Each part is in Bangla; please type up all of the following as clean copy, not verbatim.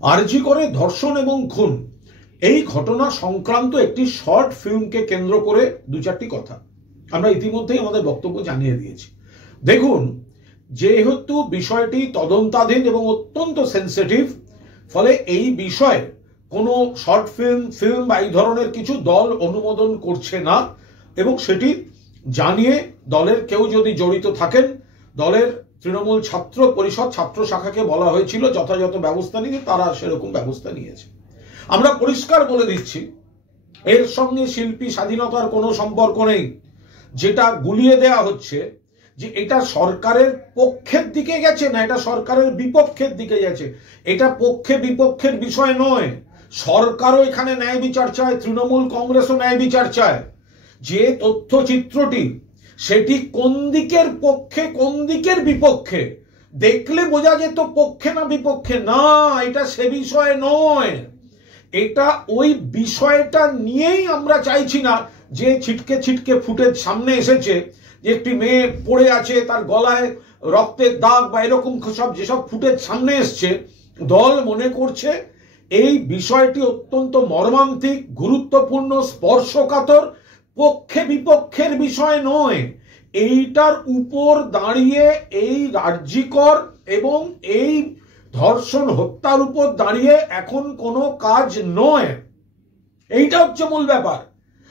আরজি করে ধর্ষণ এবং খুন এই ঘটনা সংক্রান্ত একটি শর্ট ফিল্মকে কেন্দ্র করে দু চারটি কথা আমরা ইতিমধ্যেই আমাদের বক্তব্য জানিয়ে দিয়েছি। দেখুন, যেহেতু বিষয়টি তদন্তাধীন এবং অত্যন্ত সেন্সিটিভ, ফলে এই বিষয়ে কোনো শর্ট ফিল্ম বা এই ধরনের কিছু দল অনুমোদন করছে না, এবং সেটি জানিয়ে দলের কেউ যদি জড়িত থাকেন, দলের তৃণমূল ছাত্র পরিষদ ছাত্র শাখাকে বলা হয়েছিল যথাযথ ব্যবস্থা নিতে, তারা সেরকম ব্যবস্থা নিয়েছে। আমরা পরিষ্কার বলে দিচ্ছি, এর সঙ্গে শিল্পী স্বাধীনতার কোনো সম্পর্ক নেই। যেটা গুলিয়ে দেয়া হচ্ছে যে এটা সরকারের পক্ষের দিকে গেছে না, এটা সরকারের বিপক্ষের দিকে গেছে। এটা পক্ষে বিপক্ষের বিষয় নয়। সরকারও এখানে ন্যায় বিচার চায়, তৃণমূল কংগ্রেসও ন্যায় বিচার চায়। যে তথ্যচিত্রটি সেটি কোন দিকের পক্ষে কোন দিকের বিপক্ষে দেখলে বোঝা যেত পক্ষে না বিপক্ষে, না, এটা সে বিষয় নয়। এটা ওই বিষয়টা নিয়েই আমরা চাইছি না যে ছিটকে ছিটকে ফুটেজ সামনে এসেছে, যে একটি মেয়ে পড়ে আছে, তার গলায় রক্তের দাগ বা এরকম সব যেসব ফুটেজ সামনে এসছে, দল মনে করছে এই বিষয়টি অত্যন্ত মর্মান্তিক, গুরুত্বপূর্ণ, স্পর্শকাতর, পক্ষে বিপক্ষের বিষয় নয়। এইটার উপর দাঁড়িয়ে এই রাজ্যিকর এবং এই ধর্ষণ হত্যার উপর দাঁড়িয়ে এখন কোনো কাজ নয়। এইটা হচ্ছে মূল ব্যাপার।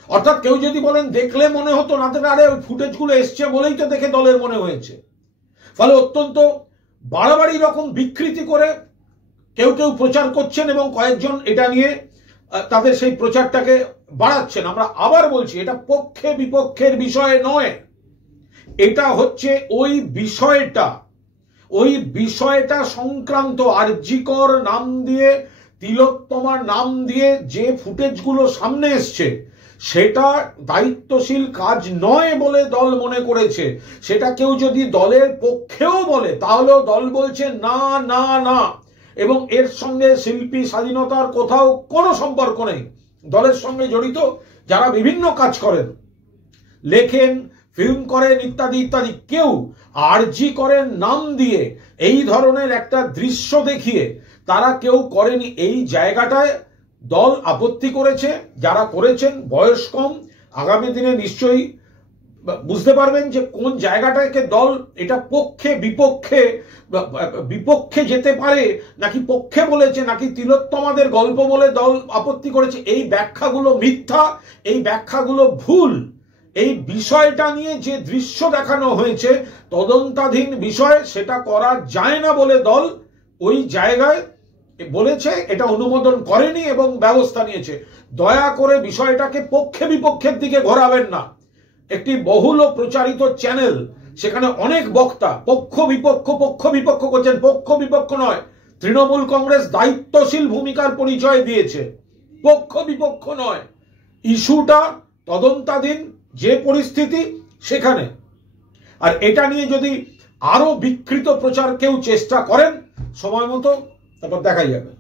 অর্থাৎ কেউ যদি বলেন দেখলে মনে হতো না, আরে ওই ফুটেজগুলো এসছে বলেই তো দেখে দলের মনে হয়েছে। ফলে অত্যন্ত বাড়াবাড়ি রকম বিকৃতি করে কেউ কেউ প্রচার করছেন এবং কয়েকজন এটা নিয়ে তাদের সেই প্রচারটাকে বাড়াচ্ছেন। আমরা আবার বলছি, এটা পক্ষে বিপক্ষের বিষয় নয়। এটা হচ্ছে ওই বিষয়টা সংক্রান্ত আরজিকর নাম দিয়ে, তিলোত্তমার নাম দিয়ে যে ফুটেজগুলো সামনে এসছে, সেটা দায়িত্বশীল কাজ নয় বলে দল মনে করেছে। সেটা কেউ যদি দলের পক্ষেও বলে, তাহলেও দল বলছে না না না, এবং এর সঙ্গে শিল্পী স্বাধীনতার কোথাও কোনো সম্পর্ক নেই। দলের সঙ্গে জড়িত যারা বিভিন্ন কাজ করেন, লেখেন, ফিল্ম করেন, ইত্যাদি ইত্যাদি, কেউ আরজি করেন নাম দিয়ে এই ধরনের একটা দৃশ্য দেখিয়ে তারা কেউ করেনি। এই জায়গাটায় দল আপত্তি করেছে। যারা করেছেন বয়স কম, আগামী দিনে নিশ্চয়ই বুঝতে পারবেন যে কোন জায়গাটাকে দল এটা পক্ষে বিপক্ষে যেতে পারে, নাকি পক্ষে বলেছে, নাকি তিলোত্তমাদের গল্প বলে দল আপত্তি করেছে। এই ব্যাখ্যাগুলো মিথ্যা, এই ব্যাখ্যাগুলো ভুল। এই বিষয়টা নিয়ে যে দৃশ্য দেখানো হয়েছে তদন্তাধীন বিষয়, সেটা করা যায় না বলে দল ওই জায়গায় বলেছে, এটা অনুমোদন করেনি এবং ব্যবস্থা নিয়েছে। দয়া করে বিষয়টাকে পক্ষে বিপক্ষের দিকে ঘোরাবেন না। একটি বহুল প্রচারিত চ্যানেল, সেখানে অনেক বক্তা পক্ষ বিপক্ষ করছেন। পক্ষ বিপক্ষ নয়, তৃণমূল কংগ্রেস দায়িত্বশীল ভূমিকার পরিচয় দিয়েছে, পক্ষ বিপক্ষ নয়। ইস্যুটা তদন্তাধীন, যে পরিস্থিতি সেখানে। আর এটা নিয়ে যদি আরো বিকৃত প্রচার কেউ চেষ্টা করেন, সময় মতো তারপর দেখাই যাবে।